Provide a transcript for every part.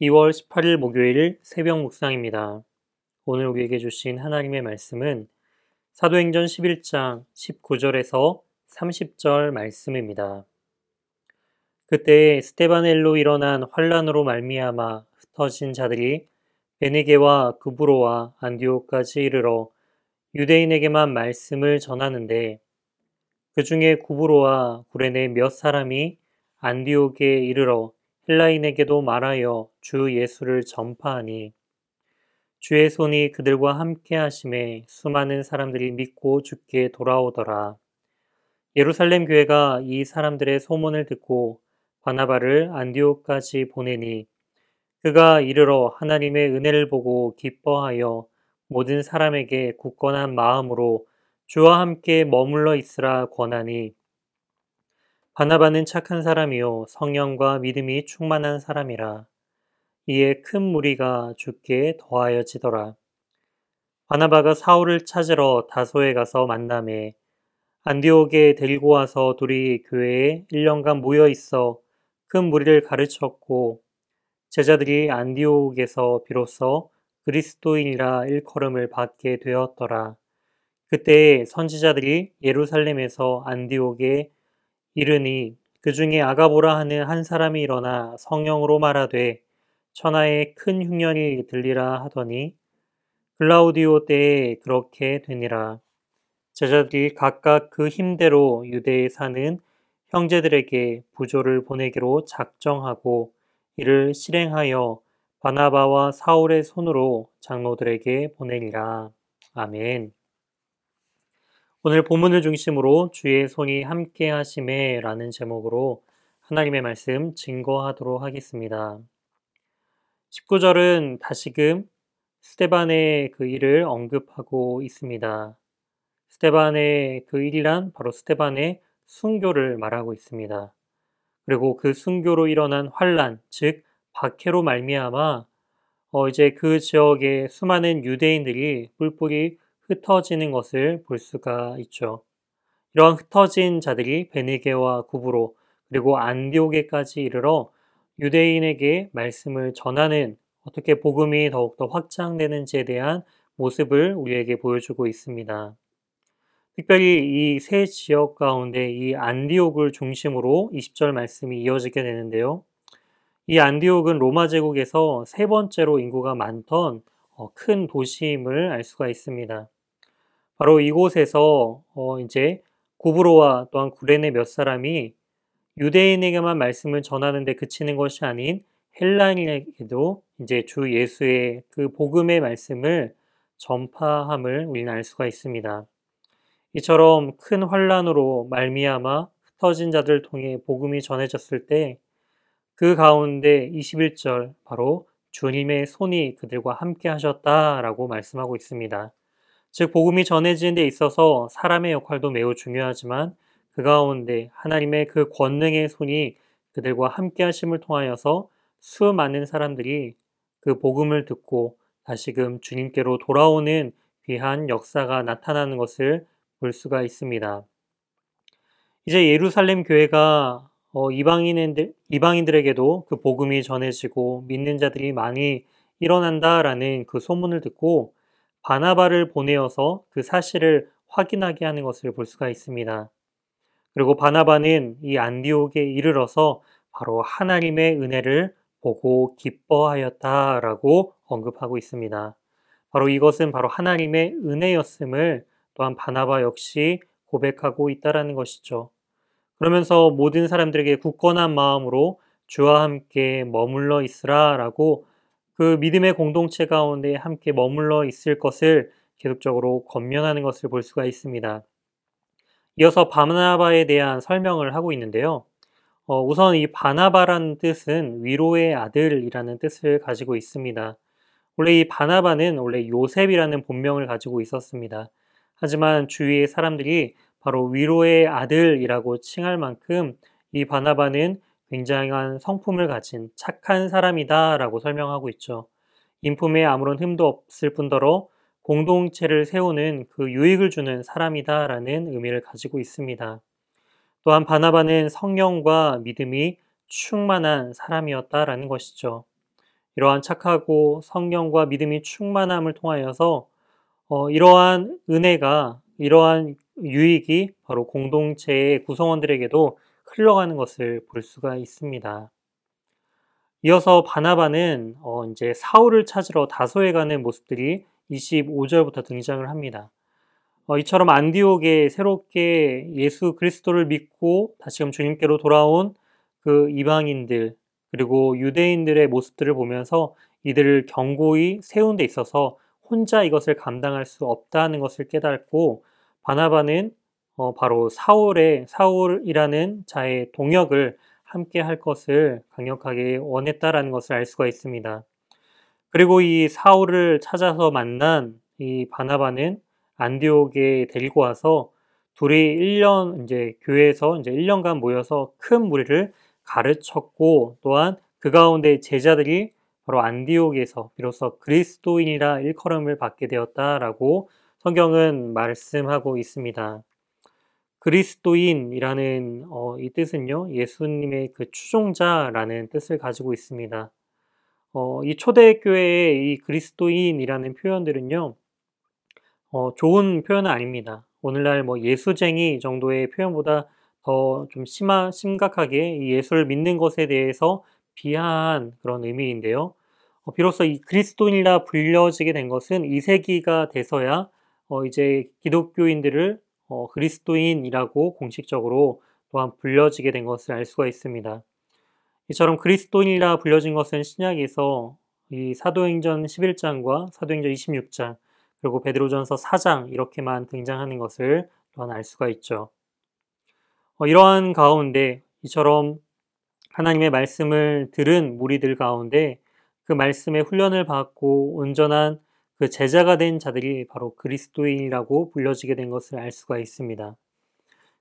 2월 18일 목요일 새벽 묵상입니다. 오늘 우리에게 주신 하나님의 말씀은 사도행전 11장 19절에서 30절 말씀입니다. 그때 스데반엘로 일어난 환란으로 말미암아 흩어진 자들이 베네게와 그브로와 안디옥까지 이르러 유대인에게만 말씀을 전하는데 그 중에 구브로와 구레네 몇 사람이 안디옥에 이르러 헬라인에게도 말하여 주 예수를 전파하니 주의 손이 그들과 함께 하심에 수많은 사람들이 믿고 주께 돌아오더라. 예루살렘 교회가 이 사람들의 소문을 듣고 바나바를 안디옥까지 보내니 그가 이르러 하나님의 은혜를 보고 기뻐하여 모든 사람에게 굳건한 마음으로 주와 함께 머물러 있으라 권하니 바나바는 착한 사람이요 성령과 믿음이 충만한 사람이라. 이에 큰 무리가 주께 더하여지더라. 바나바가 사울을 찾으러 다소에 가서 만나매 안디옥에 데리고 와서 둘이 교회에 1년간 모여 있어 큰 무리를 가르쳤고 제자들이 안디옥에서 비로소 그리스도인이라 일컬음을 받게 되었더라. 그때 선지자들이 예루살렘에서 안디옥에 이르니 그 중에 아가보라 하는 한 사람이 일어나 성령으로 말하되 천하에 큰 흉년이 들리라 하더니 글라우디오 때에 그렇게 되니라. 제자들이 각각 그 힘대로 유대에 사는 형제들에게 부조를 보내기로 작정하고 이를 실행하여 바나바와 사울의 손으로 장로들에게 보내니라. 아멘. 오늘 본문을 중심으로 주의 손이 함께 하심에 라는 제목으로 하나님의 말씀 증거하도록 하겠습니다. 19절은 다시금 스데반의 그 일을 언급하고 있습니다. 스데반의 그 일이란 바로 스데반의 순교를 말하고 있습니다. 그리고 그 순교로 일어난 환란, 즉 박해로 말미암아 이제 그 지역의 수많은 유대인들이 뿔뿔이 흩어지는 것을 볼 수가 있죠. 이러한 흩어진 자들이 베네게와 구브로 그리고 안디옥에까지 이르러 유대인에게 말씀을 전하는 어떻게 복음이 더욱더 확장되는지에 대한 모습을 우리에게 보여주고 있습니다. 특별히 이 세 지역 가운데 이 안디옥을 중심으로 20절 말씀이 이어지게 되는데요. 이 안디옥은 로마 제국에서 세 번째로 인구가 많던 큰 도시임을 알 수가 있습니다. 바로 이곳에서 이제 구브로와 또한 구레네 몇 사람이 유대인에게만 말씀을 전하는데 그치는 것이 아닌 헬라인에게도 이제 주 예수의 그 복음의 말씀을 전파함을 우리는 알 수가 있습니다. 이처럼 큰 환란으로 말미암아 흩어진 자들을 통해 복음이 전해졌을 때 그 가운데 21절 바로 주님의 손이 그들과 함께 하셨다라고 말씀하고 있습니다. 즉 복음이 전해지는 데 있어서 사람의 역할도 매우 중요하지만 그 가운데 하나님의 그 권능의 손이 그들과 함께 하심을 통하여서 수많은 사람들이 그 복음을 듣고 다시금 주님께로 돌아오는 귀한 역사가 나타나는 것을 볼 수가 있습니다. 이제 예루살렘 교회가 이방인들에게도 그 복음이 전해지고 믿는 자들이 많이 일어난다라는 그 소문을 듣고 바나바를 보내어서 그 사실을 확인하게 하는 것을 볼 수가 있습니다. 그리고 바나바는 이 안디옥에 이르러서 바로 하나님의 은혜를 보고 기뻐하였다라고 언급하고 있습니다. 바로 이것은 바로 하나님의 은혜였음을 또한 바나바 역시 고백하고 있다라는 것이죠. 그러면서 모든 사람들에게 굳건한 마음으로 주와 함께 머물러 있으라라고 그 믿음의 공동체 가운데 함께 머물러 있을 것을 계속적으로 권면하는 것을 볼 수가 있습니다. 이어서 바나바에 대한 설명을 하고 있는데요. 우선 이 바나바라는 뜻은 위로의 아들이라는 뜻을 가지고 있습니다. 원래 이 바나바는 원래 요셉이라는 본명을 가지고 있었습니다. 하지만 주위의 사람들이 바로 위로의 아들이라고 칭할 만큼 이 바나바는 굉장한 성품을 가진 착한 사람이다라고 설명하고 있죠. 인품에 아무런 흠도 없을 뿐더러 공동체를 세우는 그 유익을 주는 사람이다라는 의미를 가지고 있습니다. 또한 바나바는 성령과 믿음이 충만한 사람이었다라는 것이죠. 이러한 착하고 성령과 믿음이 충만함을 통하여서 이러한 은혜가, 이러한 유익이 바로 공동체의 구성원들에게도 흘러가는 것을 볼 수가 있습니다. 이어서 바나바는 이제 사울을 찾으러 다소에 가는 모습들이 25절부터 등장을 합니다. 이처럼 안디옥에 새롭게 예수 그리스도를 믿고 다시금 주님께로 돌아온 그 이방인들 그리고 유대인들의 모습들을 보면서 이들을 경고히 세운 데 있어서 혼자 이것을 감당할 수 없다는 것을 깨닫고 바나바는 바로 사울이라는 자의 동역을 함께 할 것을 강력하게 원했다라는 것을 알 수가 있습니다. 그리고 이 사울을 찾아서 만난 이 바나바는 안디옥에 데리고 와서 둘이 이제 교회에서 이제 1년간 모여서 큰 무리를 가르쳤고 또한 그 가운데 제자들이 바로 안디옥에서 비로소 그리스도인이라 일컬음을 받게 되었다라고 성경은 말씀하고 있습니다. 그리스도인이라는 이 뜻은요, 예수님의 그 추종자라는 뜻을 가지고 있습니다. 이 초대교회의 이 그리스도인이라는 표현들은요, 좋은 표현은 아닙니다. 오늘날 뭐 예수쟁이 정도의 표현보다 더 좀 심각하게 이 예수를 믿는 것에 대해서 비하한 그런 의미인데요. 비로소 이 그리스도인이라 불려지게 된 것은 2세기가 돼서야 이제 기독교인들을 그리스도인이라고 공식적으로 또한 불려지게 된 것을 알 수가 있습니다. 이처럼 그리스도인이라 불려진 것은 신약에서 이 사도행전 11장과 사도행전 26장 그리고 베드로전서 4장 이렇게만 등장하는 것을 또한 알 수가 있죠. 이러한 가운데 이처럼 하나님의 말씀을 들은 무리들 가운데 그 말씀의 훈련을 받고 온전한 그 제자가 된 자들이 바로 그리스도인이라고 불려지게 된 것을 알 수가 있습니다.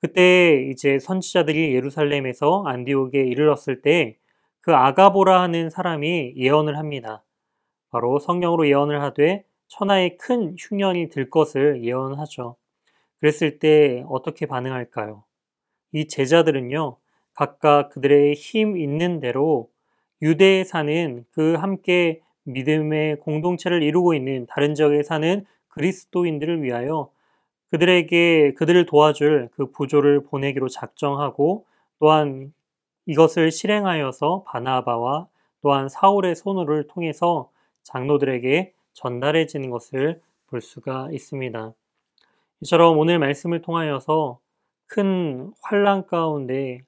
그때 이제 선지자들이 예루살렘에서 안디옥에 이르렀을 때 그 아가보라 하는 사람이 예언을 합니다. 바로 성경으로 예언을 하되 천하에 큰 흉년이 들 것을 예언하죠. 그랬을 때 어떻게 반응할까요? 이 제자들은요, 각각 그들의 힘 있는 대로 유대에 사는 그 함께 믿음의 공동체를 이루고 있는 다른 지역에 사는 그리스도인들을 위하여 그들을 도와줄 그 부조를 보내기로 작정하고 또한 이것을 실행하여서 바나바와 또한 사울의 손을 통해서 장로들에게 전달해지는 것을 볼 수가 있습니다. 이처럼 오늘 말씀을 통하여서 큰 환난 가운데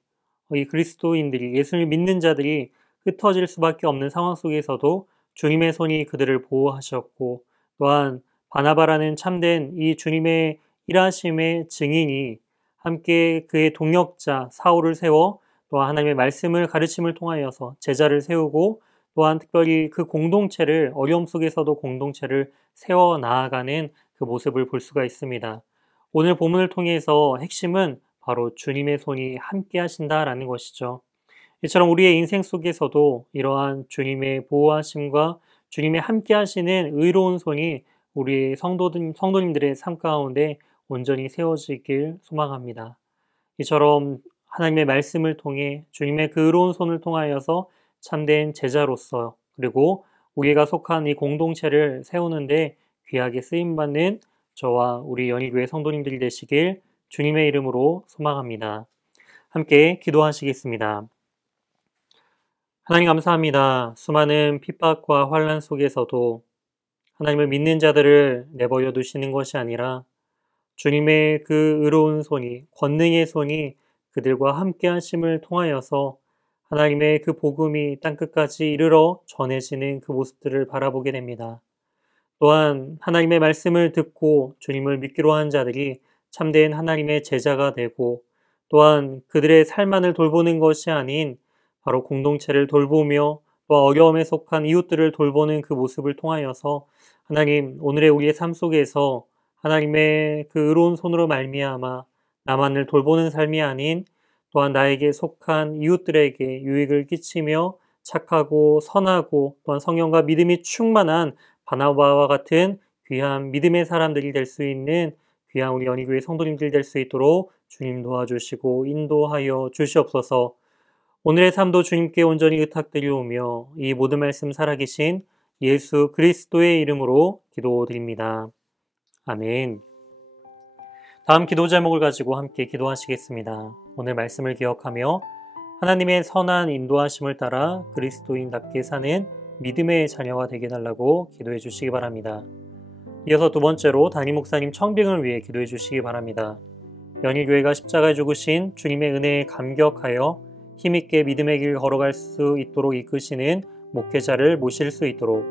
이 그리스도인들이 예수를 믿는 자들이 흩어질 수밖에 없는 상황 속에서도 주님의 손이 그들을 보호하셨고 또한 바나바라는 참된 이 주님의 일하심의 증인이 함께 그의 동역자 사울을 세워 또한 하나님의 말씀을 가르침을 통하여서 제자를 세우고 또한 특별히 그 공동체를 어려움 속에서도 공동체를 세워 나아가는 그 모습을 볼 수가 있습니다. 오늘 본문을 통해서 핵심은 바로 주님의 손이 함께 하신다라는 것이죠. 이처럼 우리의 인생 속에서도 이러한 주님의 보호하심과 주님의 함께 하시는 의로운 손이 우리 성도님들의 삶 가운데 온전히 세워지길 소망합니다. 이처럼 하나님의 말씀을 통해 주님의 그 의로운 손을 통하여서 참된 제자로서 그리고 우리가 속한 이 공동체를 세우는데 귀하게 쓰임받는 저와 우리 연희교회 성도님들이 되시길 주님의 이름으로 소망합니다. 함께 기도하시겠습니다. 하나님 감사합니다. 수많은 핍박과 환난 속에서도 하나님을 믿는 자들을 내버려 두시는 것이 아니라 주님의 그 의로운 손이, 권능의 손이 그들과 함께 하심을 통하여서 하나님의 그 복음이 땅끝까지 이르러 전해지는 그 모습들을 바라보게 됩니다. 또한 하나님의 말씀을 듣고 주님을 믿기로 한 자들이 참된 하나님의 제자가 되고 또한 그들의 삶만을 돌보는 것이 아닌 바로 공동체를 돌보며 또 어려움에 속한 이웃들을 돌보는 그 모습을 통하여서 하나님 오늘의 우리의 삶 속에서 하나님의 그 의로운 손으로 말미암아 나만을 돌보는 삶이 아닌 또한 나에게 속한 이웃들에게 유익을 끼치며 착하고 선하고 또한 성령과 믿음이 충만한 바나바와 같은 귀한 믿음의 사람들이 될 수 있는 귀한 우리 연희교회 성도님들 될 수 있도록 주님 도와주시고 인도하여 주시옵소서. 오늘의 삶도 주님께 온전히 의탁드리오며 이 모든 말씀 살아계신 예수 그리스도의 이름으로 기도드립니다. 아멘. 다음 기도 제목을 가지고 함께 기도하시겠습니다. 오늘 말씀을 기억하며 하나님의 선한 인도하심을 따라 그리스도인답게 사는 믿음의 자녀가 되게 달라고 기도해 주시기 바랍니다. 이어서 두 번째로 담임 목사님 청빙을 위해 기도해 주시기 바랍니다. 연일교회가 십자가에 죽으신 주님의 은혜에 감격하여 힘있게 믿음의 길 걸어갈 수 있도록 이끄시는 목회자를 모실 수 있도록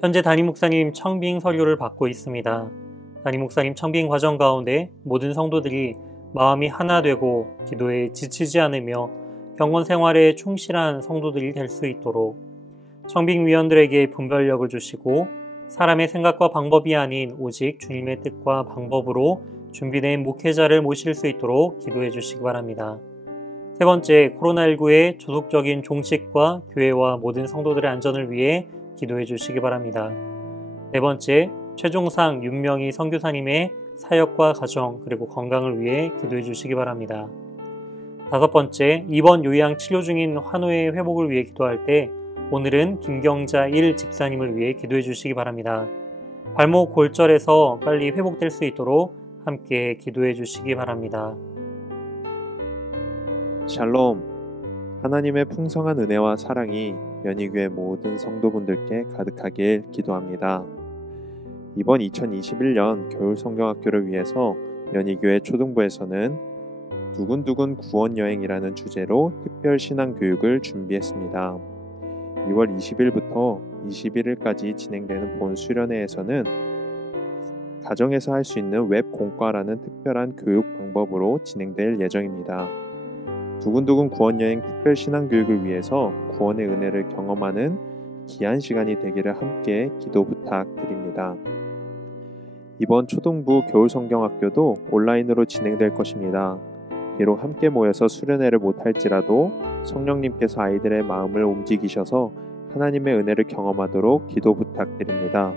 현재 담임 목사님 청빙 서류를 받고 있습니다. 담임 목사님 청빙 과정 가운데 모든 성도들이 마음이 하나 되고 기도에 지치지 않으며 경건 생활에 충실한 성도들이 될 수 있도록 청빙위원들에게 분별력을 주시고 사람의 생각과 방법이 아닌 오직 주님의 뜻과 방법으로 준비된 목회자를 모실 수 있도록 기도해 주시기 바랍니다. 세 번째, 코로나19의 조속적인 종식과 교회와 모든 성도들의 안전을 위해 기도해 주시기 바랍니다. 네 번째, 최종상 윤명희 선교사님의 사역과 가정 그리고 건강을 위해 기도해 주시기 바랍니다. 다섯 번째, 입원 요양 치료 중인 환우의 회복을 위해 기도할 때 오늘은 김경자 1 집사님을 위해 기도해 주시기 바랍니다. 발목 골절에서 빨리 회복될 수 있도록 함께 기도해 주시기 바랍니다. 샬롬, 하나님의 풍성한 은혜와 사랑이 연희교회 모든 성도분들께 가득하길 기도합니다. 이번 2021년 겨울 성경학교를 위해서 연희교회 초등부에서는 두근두근 구원여행이라는 주제로 특별 신앙교육을 준비했습니다. 2월 20일부터 21일까지 진행되는 본 수련회에서는 가정에서 할 수 있는 웹 공과라는 특별한 교육 방법으로 진행될 예정입니다. 두근두근 구원여행 특별 신앙교육을 위해서 구원의 은혜를 경험하는 귀한 시간이 되기를 함께 기도 부탁드립니다. 이번 초등부 겨울 성경학교도 온라인으로 진행될 것입니다. 비록 함께 모여서 수련회를 못할지라도 성령님께서 아이들의 마음을 움직이셔서 하나님의 은혜를 경험하도록 기도 부탁드립니다.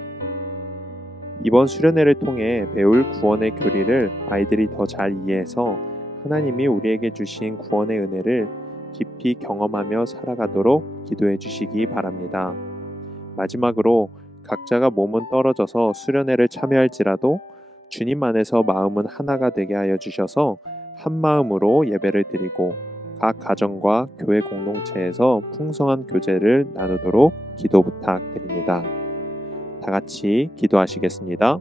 이번 수련회를 통해 배울 구원의 교리를 아이들이 더 잘 이해해서 하나님이 우리에게 주신 구원의 은혜를 깊이 경험하며 살아가도록 기도해 주시기 바랍니다. 마지막으로 각자가 몸은 떨어져서 수련회를 참여할지라도 주님 안에서 마음은 하나가 되게 하여 주셔서 한 마음으로 예배를 드리고 각 가정과 교회 공동체에서 풍성한 교제를 나누도록 기도 부탁드립니다. 다 같이 기도하시겠습니다.